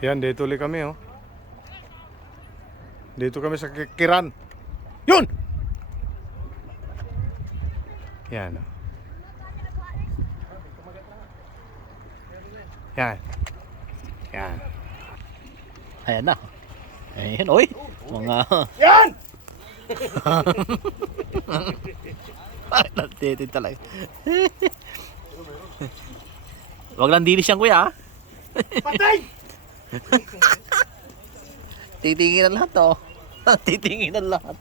Yan, dito ulit kami, oh. Dito kami sa Kiran. Yun! Yan, oh. Yan. Yan. Ayan na. Ayan, oy. Mga... Yan! Nagtitin talaga. Wag lang dilis yan, kuya. Patay! Titingin ang lahat, oh. Titingin ang lahat.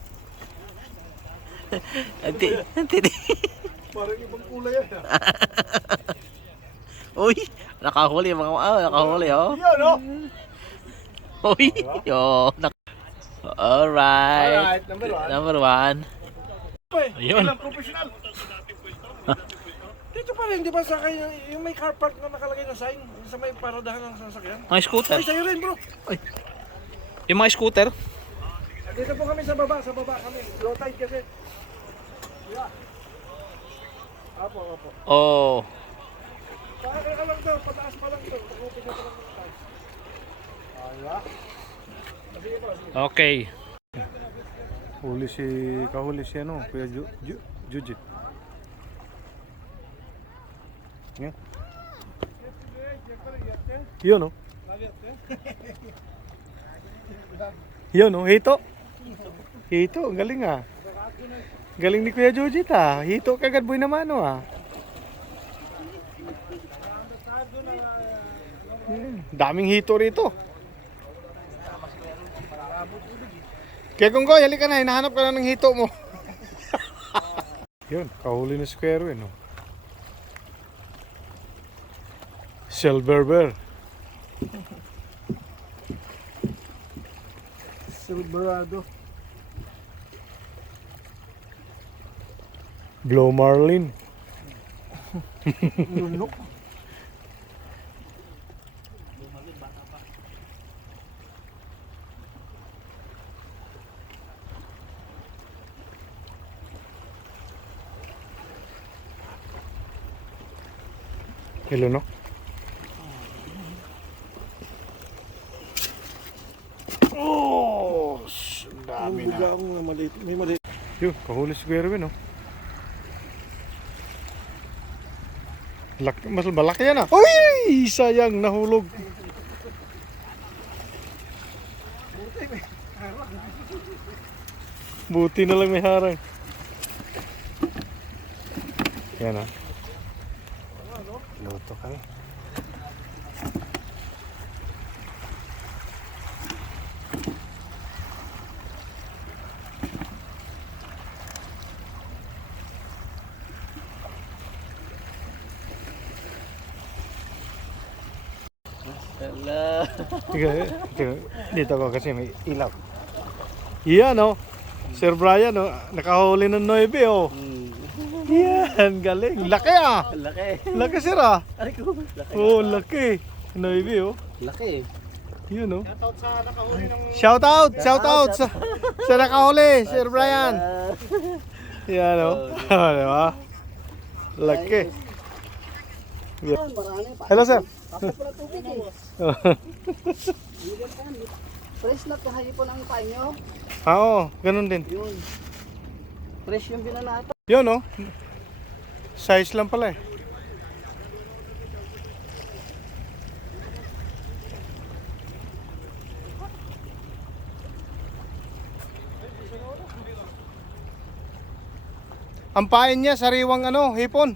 Parang ibang kulay yan. Uy, nakahuli mga nakahuli, oh. Yan, oh. Uy, yo. Alright. Alright, number one. Number one. Ayun. Ilang professional. Dito pa rin, di ba sa kayo, yung may car park na nakalagay na sign sa may paradahan ng sasakyan? Mga scooter. Ay, sa'yo rin bro. Yung mga scooter. Dito po kami sa baba kami. Low tide kasi. Yeah. Apo. Oh. Pakakaya ka lang to, pataas pa lang to. Pag-upin na pa lang ng tide. Ayan. Sige po, sige. Okay. Kahuli si ano, Kuya Jujit. Yan. Yun, oh. Yun, oh, hito. Hito, ang galing ah. Galing ni Kuya Jujit ah. Hito kagad boy naman oh ah. Daming hito rito. Kaya kung ko, halika na, hinahanap ka na ng hito mo. Yun, kahuli na si Kuya Erwin oh. Silver bear. Silverado. Glow marlin. Lunok. Ilunok. Oh, dami Ang na. biga ako nga maliit. May maliit. Yun, kahuli si Kuya Erwin oh. Mas malaki yan ah. Uy! Sayang, nahulog. Buti na lang may harang. Yan ah. Luto kami. Hello. Dito ko kasi may ilaw. Yan oh. Sir Brian oh, nakahuli ng 9 oh. Yan, galing. Laki ah. Laki. Laki sir ah. Ay ko. Laki. Oh, laki. 9 oh. Laki. Yun oh. Shoutout sa nakahuli ng... Shout out sa nakahuli, Sir Brian. Yan oh. Diba? Laki. Hello sir. Fresh na kahayipon ang painyo. Oo, ganun din. Yun. Fresh yung binanato. Yun oh. Size lang pala eh. Ang pain niya, sariwang ano, hipon.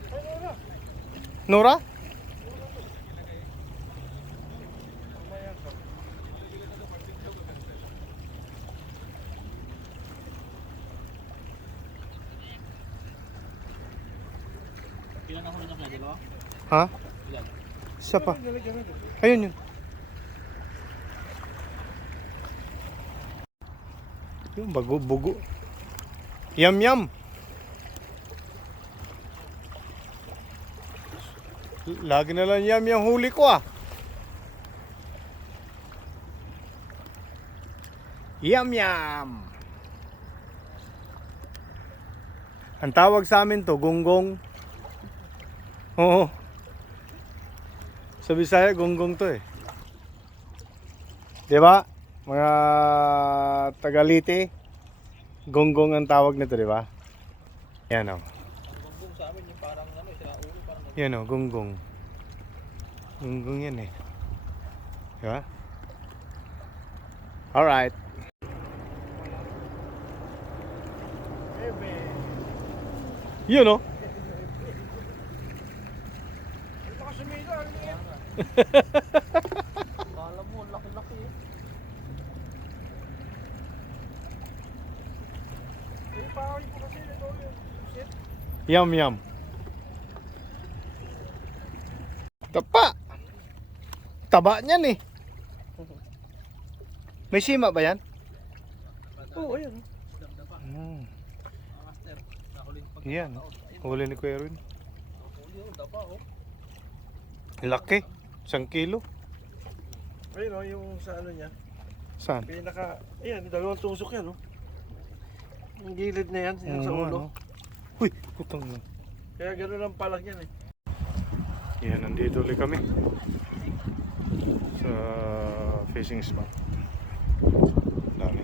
Nora? Ilan ako na pwede, no? Ha? Isa pa. Ayun yun. Yung bugo. Yum yum. Lagi na lang yum yung huli ko ah. Yum yum. Ang tawag sa amin to, gonggong. Oo. Sa Bisaya, gonggong to eh. Di ba? Mga Tagalite. Gonggong ang tawag nito, di ba? Yan o. Gonggong sa amin yung parang ano, sila ulo parang Yan o, gonggong. Gonggong yan eh. Di ba? Alright. Yun o. Ito ka sumila, ano yan? kala mo, laki-laki eh. Eh, pakawin ko kasi ito yung shit. Yum yum. Tapa. Taba niyan eh. May sima ba yan? Oo, ayan. Hmm. Master, nahuling pag Yan. Huli ni Kuya Erwin. huli yun, dapa oh. Laki. 1 kilo. Ayun o, yung sa ano niya. Saan? Pinaka, ayan, dalawang tusok yan, oh. Yung gilid na yan, yung sa Oo, ulo. ano. Uy, putang na. Kaya gano'n ang palag yan eh. Yan, nandito ulit kami. Sa fishing spot. Dami.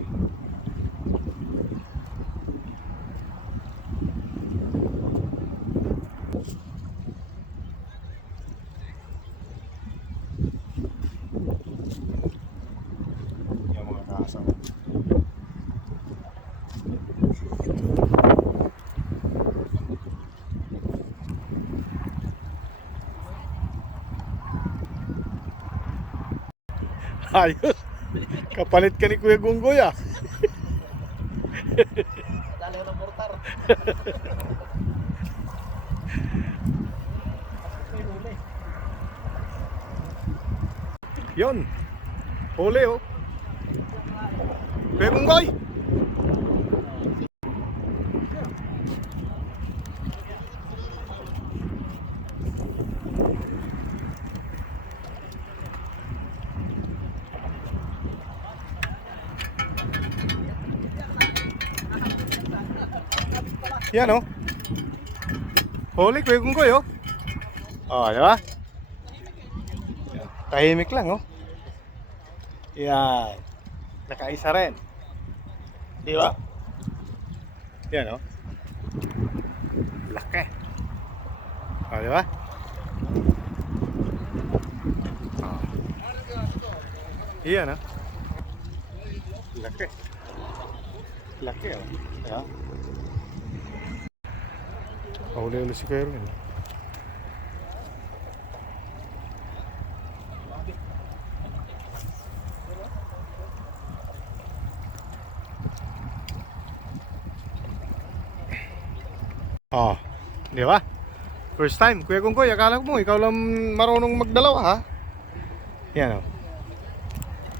Yung mga kasama. Ayos. Kapalit ka ni Kuya Gunggoy ah. Dali ko ng mortar. Yon. Huli oh. Kuya Gunggoy. Yan oh. Huli Kuya Gunggoy oh. Oh, di ba? Tahimik lang oh. Yan. Nakaisa rin. Di ba? Yan oh. Laki. Oh, di ba? Oh. Yan oh. Laki. Laki oh. Di ba? Huli-huli si Kuya Erwin. Oh, di ba? First time, Kuya Gunggoy, akala mo ikaw lang marunong magdalawa ha? Yan oh.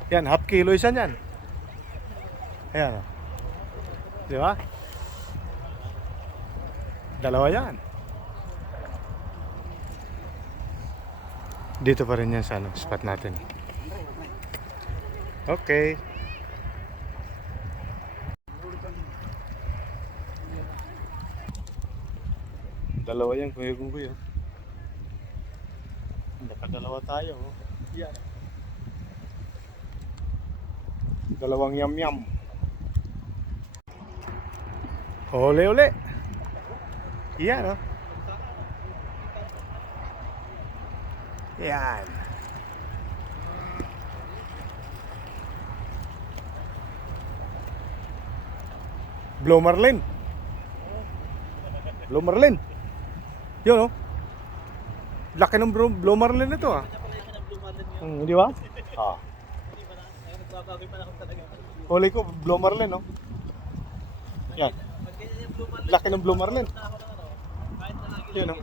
Yan, half kilo isa niyan. Ayan oh. Di ba? Dalawa yan. Dito pa rin yan sa ano, spot natin. Okay. Dalawa yan, Kuya Gunggoy oh. Nakadalawa tayo oh. Yan. Dalawang yam-yam. Ole-ole. Yan oh. Yan. Blue Marlin. Blue Marlin. Yun oh. Laki ng Blue Marlin nito ah. Di ba? Ah. Nagbabagoy pa lang talaga. Huli ko Blue Marlin oh. Yan. Laki ng Blue Marlin. Yun oh.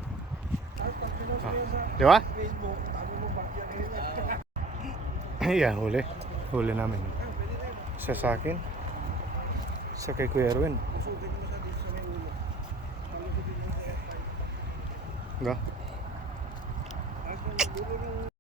Ah. Di ba? Facebook, tabi mo bakyan eh. Ayan, huli. Huli namin. Isa sa akin. Isa kay Kuya Erwin. Susukin mo sa dito sa may ulo. Talusukin mo sa F5. Ga? Tapos yung dulo ng